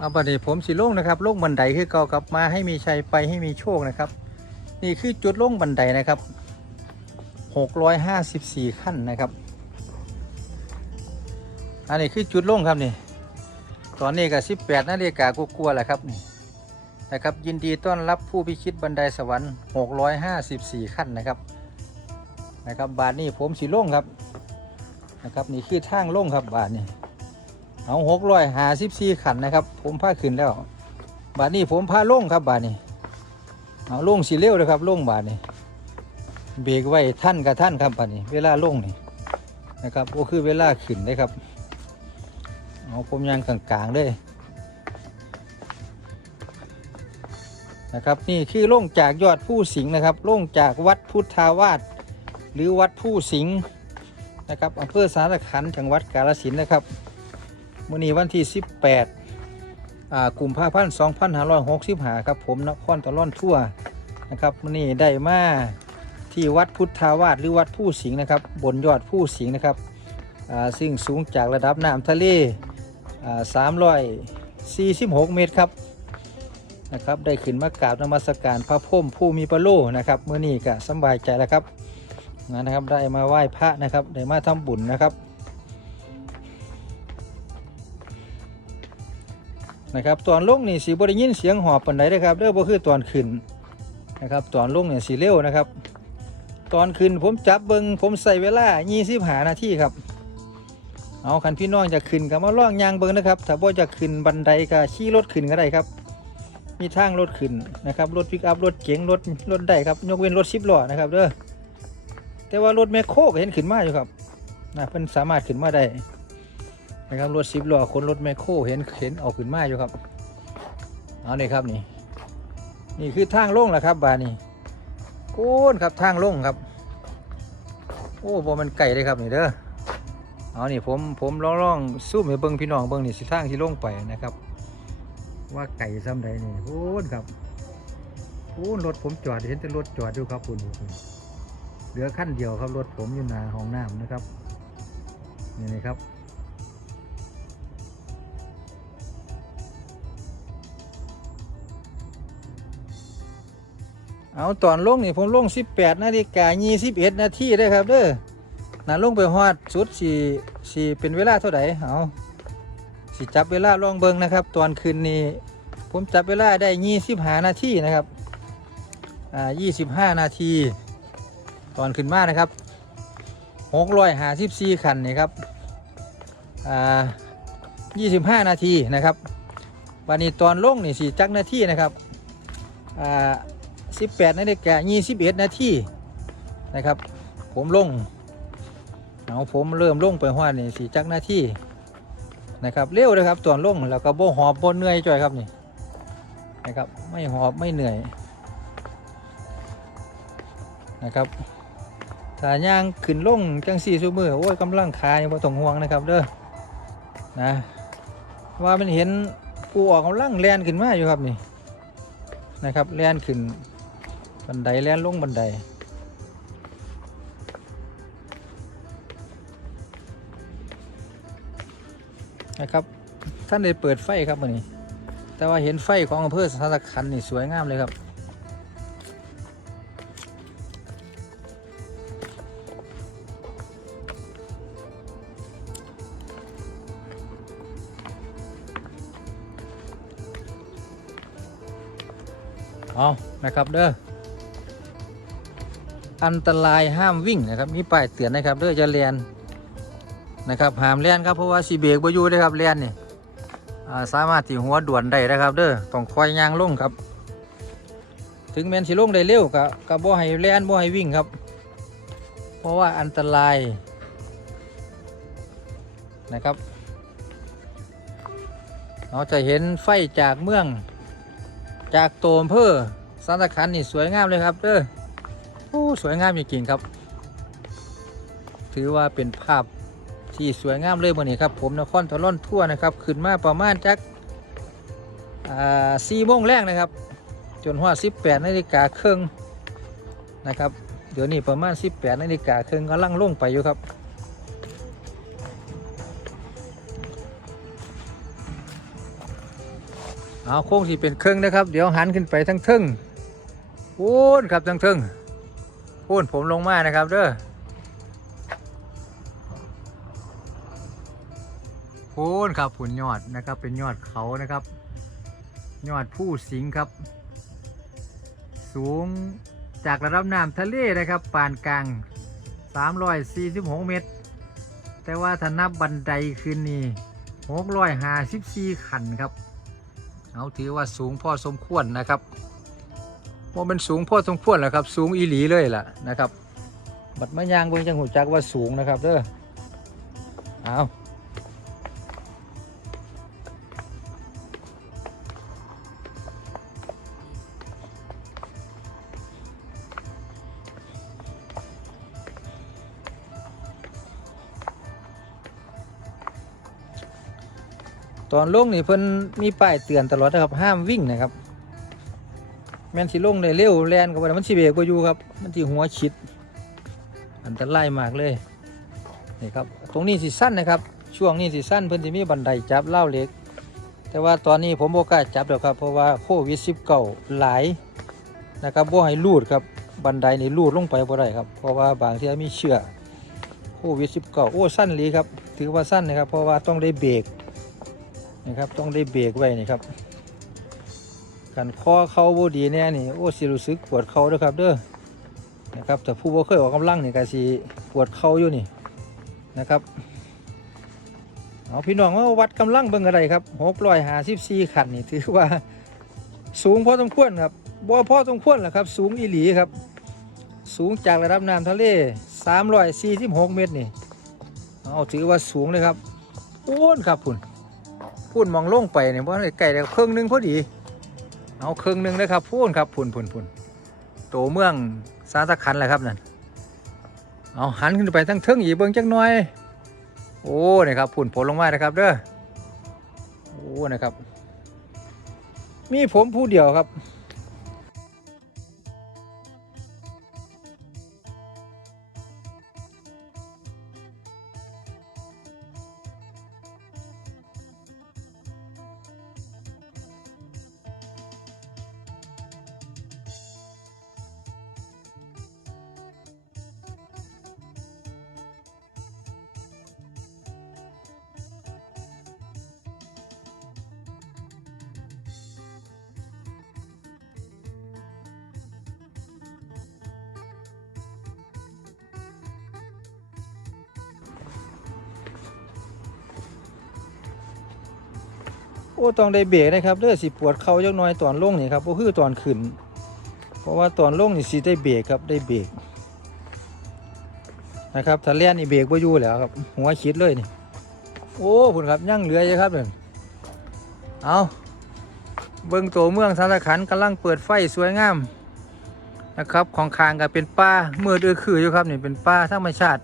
เอาบัดนี้ผมสิลงนะครับลงบันไดคือเก่ากับมาให้มีชัยไปให้มีโชคนะครับ นี่คือจุดลงบันไดนะครับ 654 ขั้นนะครับ อันนี้คือจุดลงครับนี่ ตอนนี้ก็18นาฬิกากลัวๆแหละครับนี่นะครับยินดีต้อนรับผู้พิชิตบันไดสวรรค์ 654 ขั้นนะครับนะครับบาทนี้ผมสิลงครับนะครับนี่คือทางลงครับบาทนี้ เอาหกร้อยหาสิบสี่ขันนะครับ ผมพาขึ้นแล้ว บาทนี้ผมพาลงครับบาทนี้เอาลงสีเร็วเลยครับลงบาทนี้เบรกไว้ท่านกับท่านครับบาทนี้ เวลาลงนี่นะครับก็คือเวลาขึ้นเลยครับเอาผมยางกลางๆเลยนะครับนี่คือล่งจากยอดผู้สิงห์นะครับล่งจากวัดพุทธาวาสหรือวัดผู้สิงห์นะครับอำเภอสารขันจังหวัดกาฬสินธุ์นะครับ มื่อนี้วันที่ 18อ่ากุมภาพันธ์2565ครับผมนครตะล่อนทั่วนะครับมื่อนี้ได้มาที่วัดพุทธาวาสหรือวัดผู้สิงห์นะครับ บนยอดผู้สิงห์นะครับอ่าซึ่งสูงจากระดับน้ำทะเลอ่า346เมตรครับนะครับได้ขึ้นมากราบนมัสการพระพรหมผู้มีประโลนะครับมื่อนี้ก็สบายใจแล้วครับนะครับได้มาไหว้พระนะครับได้มาทำบุญนะครับ นะครับตอนลงนี่สีบริยินเสียงหอบปันไดนะครับเด้อบ่คือตอนขึ้นนะครับตอนลงเนี่ยสีเร็วนะครับ ตอนขึ้นผมจับเบิงผมใส่เวลา20หานาทีครับเอาคันพี่น้องจะขึ้นก็มาล่องยางเบิงนะครับถ้าบ่จะขึ้นบันไดก็ขี่รถขึ้นก็ได้ครับ มีทางรถขึ้นนะครับรถปิกอัพรถเก๋งรถรถได้ครับยกเว้นรถสิบล้อนะครับเด้อแต่ว่ารถแมคโครก็เห็นขึ้นมาอยู่ครับนะเพิ่นสามารถขึ้นมาได้ นะครับรถสิบล้อคนรถแมคโครเห็นเห็นออกขึ้นมาอยู่ครับเอาเลยครับนี่นี่คือทางลงแหละครับบานี่โอ้นครับทางลงครับ โอ้บ่มันไก่เลยครับนี่เด้อเอานี่ผมผมลองลองซูมให้เบิ้งพี่น้องเบิ้งนี่สิทางที่ลงไปนะครับ ว่าไก่ซ้ำใดนี่โอ้นครับโอ้นรถผมจอดเห็นแต่รถจอดอยู่ครับคุณเหลือขั้นเดียวครับรถผมอยู่หน้าห้องน้ำนะครับนี่นะครับ เอาตอนลงนี่ผมลง 18นาฬิกา21นาทีได้ครับเด้อน่าลงไปฮอดสุดสี่สี่เป็นเวลาเท่าไหร่เอาสิจับเวลาลองเบิงนะครับ ตอนคืนนี้ผมจับเวลาได้25นาทีนะครับอ่า25 นาที ตอนขึ้นมานะครับ654คันนี่ครับอ่า25 นาทีนะครับวันนี้ตอนลงนี่สี่จักนาทีนะครับอ่า 18นาฬิกา21นาทีนะครับ ผมลงเอาผมเริ่มลงไปห้านี่สี่จักหน้าที่นะครับเร็วเลยครับตอนลงแล้วก็โบหอบโบเหนื่อยจ่อยครับนี่นะครับไม่หอบไม่เหนื่อยนะครับถ้าย่างขึ้นลงจังสี่ซูมือโอ้ยกำลังคายบ่ต้องห่วงนะครับเด้อนะว่ามันเห็นปูออกกำลังแลนขึ้นมาอยู่ครับนี่นะครับแลนขึ้น บันไดแล่นลงบันไดนะครับ ท่านได้เปิดไฟครับวันนี้ แต่ว่าเห็นไฟของอำเภอสารคันนี่สวยงามเลยครับเอานะครับเด้อ อันตรายห้ามวิ่งนะครับ มีป้ายเตือนนะครับเด้อจะเรียนนะครับห้ามเลียนครับเพราะว่าสีเบรกบอยู่เด้อครับเลียนนี่สามารถที่หัวด่วนได้นะครับ เด้อต้องคอยยางลงครับ ถึงแม้นสิลงได้เร็วก็ก็บ่ให้เลียนบ่ให้วิ่งครับ เพราะว่าอันตรายนะครับเราจะเห็นไฟจากเมือง จากโตมเพื่อสันตะขันนี่สวยงามเลยครับเด้อ โอ้สวยงามจริงๆครับ ถือว่าเป็นภาพที่สวยงามเลยวันนี้ครับ ผมนครทะล่อนทั่วนะครับ ขึ้นมาประมาณจักสี่โมงแรกนะครับ จนหัวสิบแปดนาฬิกาครึ่งนะครับ เดี๋ยวนี้ประมาณสิบแปดนาฬิกาครึ่งกำลังลงไปอยู่ครับเอาโค้งที่เป็นเครื่องนะครับ เดี๋ยวหันขึ้นไปทั้งทึ่งโอ้นครับทั้งทึ่ง โอ้นผมลงมานะครับเด้อโอ้นครับผุนยอดนะครับ เป็นยอดเขานะครับ ยอดผู้สิงครับ สูงจากระดับน้ำทะเลนะครับปานกลาง 346 เมตร แต่ว่าถ้านับบันไดคืนนี้654ขันครับ เอาถือว่าสูงพอสมควรนะครับ ว่ามันสูงพอสมควรแหละครับ สูงอีหลีเลยล่ะนะครับ บัดมะยางเบิ่งจังหูจักว่าสูงนะครับเด้อเอาตอนลงนี่เพิ่นมีป้ายเตือนตลอดนะครับห้ามวิ่งนะครับ แม่นสิลงได้เร็วแลนก็บ่ได้มันสิเบรกบ่อยู่ครับ มันสิหัวชิด อันตรายมากเลยนี่ครับตรงนี้สิสั้นนะครับ ช่วงนี้สิสั้นเพิ่นสิมีบันไดจับเล่าเหล็ก แต่ว่าตอนนี้ผมบ่กล้าจับแล้วครับ เพราะว่าโควิด19หลายนะครับบ่ให้ลูดครับบันไดนี่ลูดลงไปบ่ได้ครับ เพราะว่าบางทีมีเชื้อโควิด19โอ้สั้นหลีครับ ถือว่าสั้นนะครับ เพราะว่าต้องได้เบรกนะครับต้องได้เบรกไว้นี่ครับ กันคอเข่าบ่ดีแน่นี่โอ้สิรู้สึกปวดเข่าด้อครับเด้อนะครับแต่ผู้บ่เคยออกกำลังนี่ก็สิปวดเข่าอยู่นี่นะครับเอาพี่น้องมาวัดกำลังเบิ่งอะไรครับ654ขันนี่ถือว่าสูงพอสมควรครับบ่พอสมควรแหละครับ สูงอีหลีครับ สูงจากระดับน้ำทะเล346เมตรนี่เอาถือว่าสูงเลยครับพูนครับพุ่นพุ่นมองลงไปเนี่ยว่าไก่ได้ครึ่งนึงพอดี เอาครึ่งหนึ่งนะครับพูนครับพุ่นพุ่นพุ่นโตเมืองสาสะขันแหละครับนั่นเอาหันขึ้นไปทั้งเทิงอีเบิ้งจักหน่อย โอ้นี่ครับพุ่นผลลงมานะครับเด้อโอ้นะครับ มีผมผู้เดียวครับ อ้ต้องได้เบรกนะครับเด้อสิปวดเข่าจักหน่อยตอนลงนี่ครับก็คือตอนขึ้น เพราะว่าตอนลงนี่สิได้เบรกครับได้เบรกนะครับถ้าเลียนนี่เบรกบ่อยู่แล้วครับหัวคิดเลยนี่โอ้คุณครับยั่งเหลืออยู่ครับเนี่ยเอาเบิ้งตัวเมืองสารขันกำลังเปิดไฟสวยงามนะครับของคางก็เป็นป่าเมื่อเดือคืออยู่ครับนี่เป็นป่าธรรมชาติ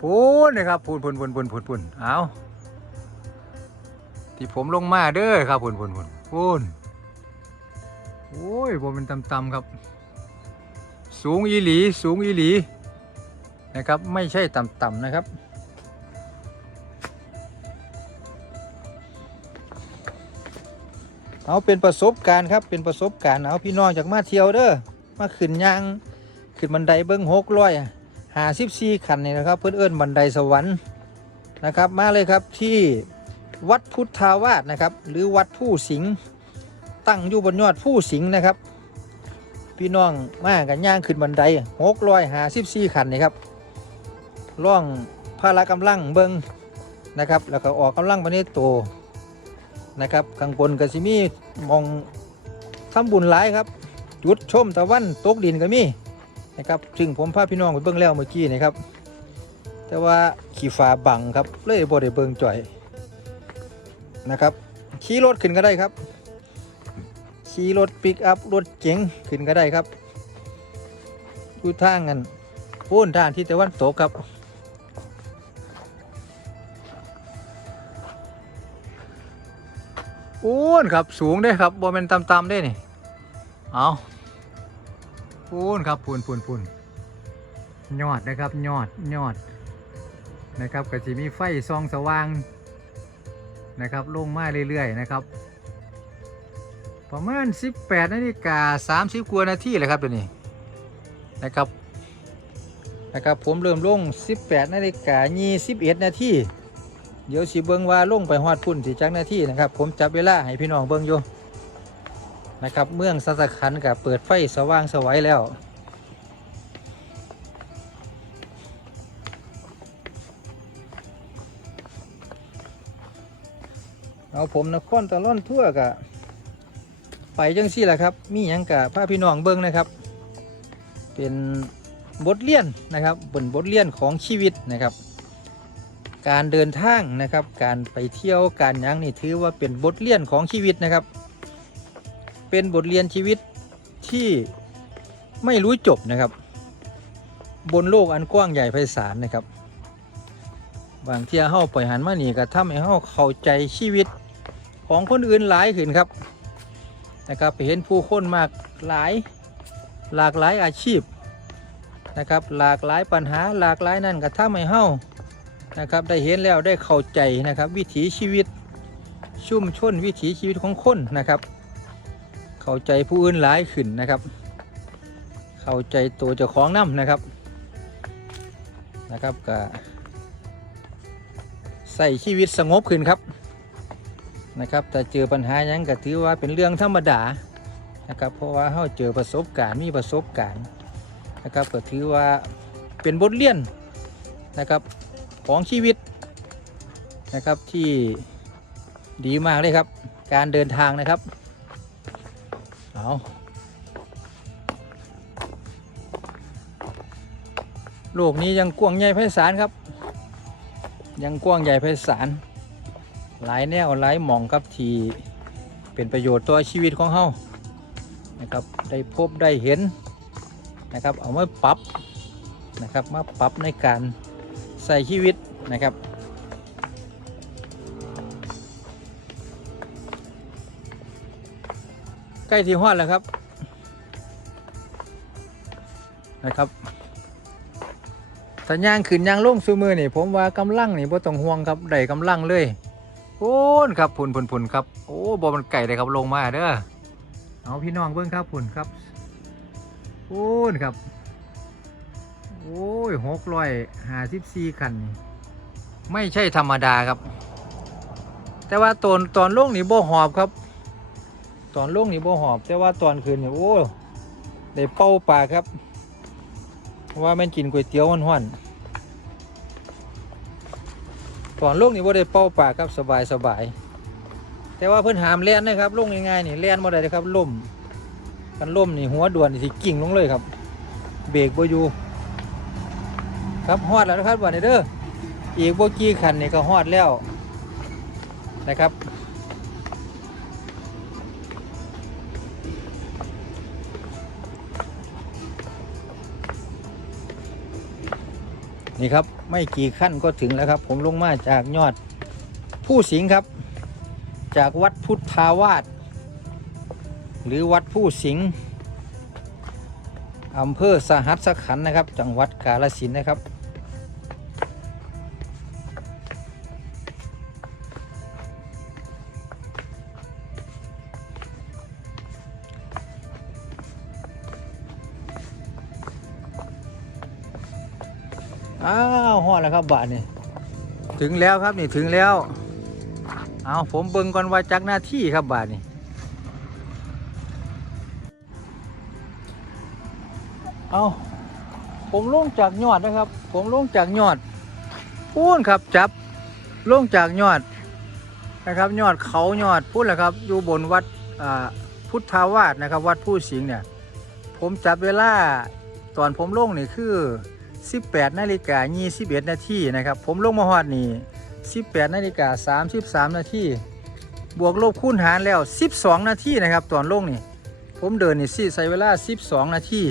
พูนนะครับพูนพูนพูนพูนพูนพูนเอา ที่ผมลงมาเด้อครับพุ่นพุ่นพุ่นพุ่นโอ้ยผมเป็นต่ำๆครับ สูงอีหลีสูงอีหลีนะครับ ไม่ใช่ต่ำๆนะครับ เอาเป็นประสบการณ์ครับเป็นประสบการณ์เอาพี่น้องจากมาเที่ยวเด้อมาขึ้นยางขึ้นบันไดเบิ้งหกร้อยหาสิบสี่ขันนี่นะครับ เพื่อนเอิ้นบันไดสวรรค์นะครับ มาเลยครับที่ วัดพุทธาวาสนะครับ หรือวัดผู้สิงตั้งอยู่บนยอดผู้สิงนะครับ พี่น้องมากันย่างขึ้นบันไดหกร้อยหาสิบสี่ขันนี่ครับล่องพละกำลังเบิงนะครับ แล้วก็ออกกำลังไปในโตวนะครับข้างบนก็สิมีมองทำบุญหลายครับจุดชมตะวันตกดินก็มีนะครับซึ่งผมพาพี่น้องไปเบิ้งแล้วเมื่อกี้นะครับ แต่ว่าขี่ฟ้าบังครับเลยบ่ได้เบิ้งจ่อย นะครับขี่รถขึ้นก็ได้ครับขี่รถปิกอัพรถเก๋งขึ้นก็ได้ครับอยู่ทางกันพ้นทางที่ตะวันตกครับอ้นครับสูงได้ครับบ่เป็นต่ำๆได้นี่เอาพูนครับพูนพูนพูนยอดนะครับยอดยอดนะครับก็จะมีไฟส่องสว่าง นะครับลงมาเรื่อยๆนะครับประมาณ 18นาฬิกา30กว่านาทีแหละครับตัวนี้นะครับนะครับผมเริ่มลง 18นาฬิกา21นาทีเดี๋ยวสิเบิงว่าลงไปฮอดพุ่นสิจักนาทีนะครับ ผมจับเวลาให้พี่น้องเบิงอยู่นะครับเมืองสัสขันกับเปิดไฟสว่างสวัยแล้ว เอาผมนครตะล่อนทั่วกะไปจังสี่แหละครับ มีหยังกะพาพี่น้องเบิ้งนะครับ เป็นบทเรียนนะครับเป็นบทเรียนของชีวิตนะครับ การเดินทางนะครับ การไปเที่ยวการยังนี่ถือว่าเป็นบทเรียนของชีวิตนะครับ เป็นบทเรียนชีวิตที่ไม่รู้จบนะครับ บนโลกอันกว้างใหญ่ไพศาลนะครับบางเที่ยเฮาปล่อยหันมาหนี่ก็ทำให้เฮาเข้าใจชีวิต ของคนอื่นหลายขึ้นครับนะครับไปเห็นผู้คนมากหลายหลากหลายอาชีพนะครับหลากหลายปัญหาหลากหลายนั่นก็ทำให้เฮานะครับได้เห็นแล้วได้เข้าใจนะครับ วิถีชีวิตชุ่มชนวิถีชีวิตของคนนะครับ เข้าใจผู้อื่นหลายขึ้นนะครับ เข้าใจตัวเจ้าของน้ำนะครับนะครับก็ใส่ชีวิตสงบขึ้นครับ นะครับแต่เจอปัญหายังก็ถือว่าเป็นเรื่องธรรมดานะครับเพราะว่าเขาเจอประสบการณ์มีประสบการณ์นะครับก็ถือว่าเป็นบทเรียนนะครับของชีวิตนะครับที่ดีมากเลยครับ การเดินทางนะครับเอาโลกนี้ยังกว้างใหญ่ไพศาลครับ ยังกว้างใหญ่ไพศาล หลายแนวหลายหมองครับที่เป็นประโยชน์ต่อชีวิตของเฮานะครับได้พบได้เห็นนะครับเอามาปรับนะครับมาปรับในการใส่ชีวิตนะครับใกล้ที่ฮอดแล้วครับนะครับสัญญาณขึ้นยางลงซูมือนี่ผมว่ากำลังนี่บ่ต้องห่วงครับได้กำลังเลย พูนครับพุ่นพุ่นพุ่นครับ โอ้บ่มันไก่เลยครับลงมาเด้อเอาพี่น้องเบิ่งครับพุ่นครับพูนครับ โอ้ยหกร้อยห้าสิบสี่คัน ไม่ใช่ธรรมดาครับ แต่ว่าตอนตอนลงนี่บ่หอบครับ ตอนลงนี่บ่หอบ แต่ว่าตอนคืนนี่โอ้ได้เป่าปากครับ ว่าม่นกินก๋วยเตี๋ยวห้อนๆ ตอนลูกนี่บ่ได้เป่าปากครับสบายสบาย แต่ว่าเพื่อนหามเลียนนะครับลงง่ายๆนี่เลียนบ่ได้เลยครับล่มกันล่มนี่หัวด่วนนี่สิกิ่งลงเลยครับ เบรกบ่อยู่ครับฮอดแล้วนะครับวันนี้เด้ออีกบ่กี่ขันนี่ก็ฮอดแล้วนะครับ นี่ครับไม่กี่ขั้นก็ถึงแล้วครับ ผมลงมาจากยอดผู้สิงครับ จากวัดพุทธาวาสหรือวัดผู้สิงอำเภอสหัสขันนะครับ จังหวัดกาฬสินนะครับ บบาทนี่ถึงแล้วครับนี่ถึงแล้ว เอาผมเบิ่งก่อนว่าจักหน้าที่ครับบาทนี่เอาผมลงจากยอดนะครับ ผมลงจากยอดพูนครับจับลงจากยอดนะครับ ยอดเขายอดพูนแหละครับ อยู่บนวัดอ่าพุทธาวาสนะครับ วัดผู้สิงห์เนี่ย ผมจับเวลาตอนผมลงนี่คือ 18นาฬิกา21นาทีนะครับ ผมลงมาฮอดนี่18นาฬิกา33นาทีบวกลบคูณหารแล้ว 12 นาทีนะครับ ตอนลงนี่ ผมเดินนี่สิใช้เวลา 12 นาที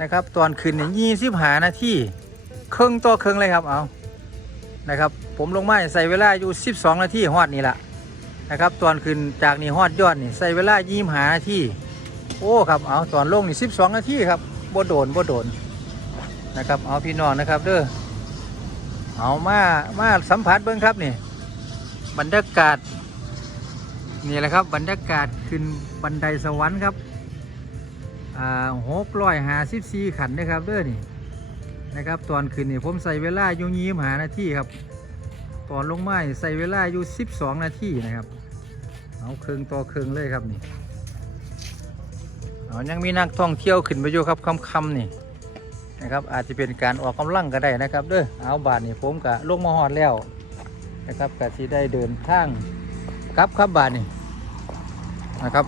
นะครับ ตอนขึ้นนี่25นาทีเครึ่งต่อครึ่งเลยครับเอานะครับ ผมลงมาใส่เวลาอยู่ 12 นาทีฮอดนี่ละนะครับ ตอนขึ้นจากนี่ฮอดยอดนี่ใส่เวลา25นาทีโอ้ครับเอาตอนลงนี่ 12 นาทีครับบ่โดนบ่โดน นะครับ เอาพี่น้องนะครับเด้อเอามามาสัมผัสเบิ้งครับนี่บรรยากาศนี่แหละครับบรรยากาศขึ้นบันไดสวรรค์ครับอ่าหกร้อยหาสิบสี่ขันนะครับเด้อนี่นะครับตอนขึ้นนี่ผมใส่เวลาอยู่ยี่หานาทีครับตอนลงมาใส่เวลาอยู่สิบสองนาทีนะครับ เอาเครื่องต่อเครื่องเลยครับนี่เอายังมีนักท่องเที่ยวขึ้นไปอยู่ครับคำๆนี่ นะครับ อาจจะเป็นการออกกำลังก็ได้นะครับเด้อเอาบาทนี่ผมกะลงมาหอดแล้วนะครับกะที่ได้เดินทางกลับครับบาทนี่นะครับ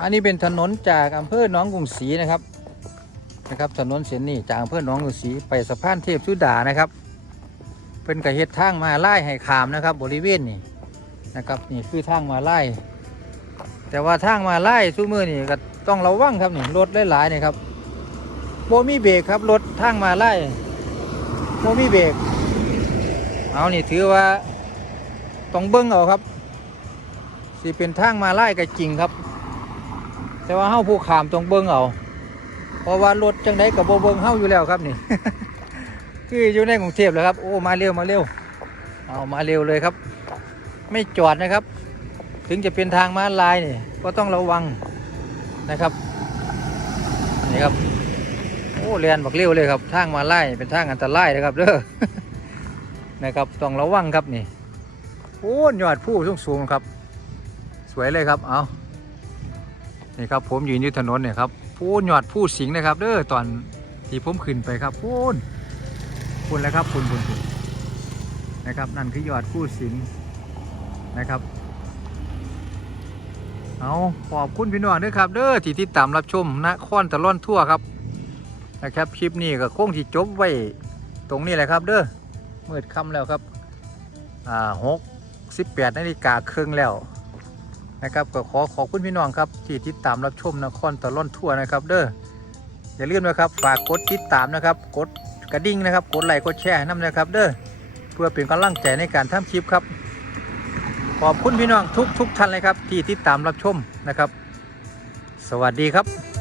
อันนี้เป็นถนนจากอำเภอหนองกรุงศรีนะครับ นะครับถนนเส้นนี้จากอำเภอหนองกรุงศรีไปสะพานเทพสุดานะครับ เป็นกระเฮ็ดทางมาไล่ให้ขามนะครับ บริเวณนี้นะครับนี่คือทางมาไล่แต่ว่าทางมาไล่ทุกมือนี่ก็ต้องระวังครับนี่รถหลายๆนี่ครับโบมีเบรกครับรถทางมาไล่โบมีเบรกเอานี่ถือว่าต้องเบิ้งเอาครับสิเป็นทางมาไล่ก็จริงครับ แต่ว่าเฮาผู้ขามต้องเบิ่งเอา เพราะว่ารถจังไดกับโบเบิงเฮาอยู่แล้วครับนี่ คืออยู่ในกรุงเทพแล้วครับ โอ้มาเร็วมาเร็ว เอามาเร็วเลยครับ ไม่จอดนะครับ ถึงจะเป็นทางม้าลายนี่ก็ต้องระวังนะครับนี่ครับโอ้เรียนบักเร็วเลยครับทางมาไลายเป็นทางอันตรายนะครับเด้อนะครับต้องระวังครับนี่โอ้ยอดผู้สูงสูงครับ สวยเลยครับเอานี่ครับผมยืนอยู่ถนนเนี่ยครับ พูนหยอดผู้สิงนะครับ เด้อตอนที่ผมขึ้นไปครับพูนพูนแล้วครับพูนพูนพูนนะครับ นั่นคือยอดผู้สิงนะครับเอาขอบคุณพี่น้องด้วยครับ เด้อที่ติดตามรับชมนครตะล่อนทั่วครับนะครับคลิปนี้ก็คงที่จบไว้ตรงนี้แหละครับ เด้อมืดค่ำแล้วครับอ่าหกสิบแปดนาฬิกาครึ่งแล้ว นะครับก็ขอขอบคุณพี่น้องครับที่ติดตามรับชมนครตะล่อนทั่วนะครับ เด้ออย่าลืมนะครับฝากกดติดตามนะครับกดกระดิ่งนะครับกดไลค์กดแชร์น้ำนะครับ เด้อเพื่อเป็นกำลังใจในการทำคลิปครับ ขอบคุณพี่น้องทุกทุกท่านเลยครับ ที่ติดตามรับชมนะครับ สวัสดีครับ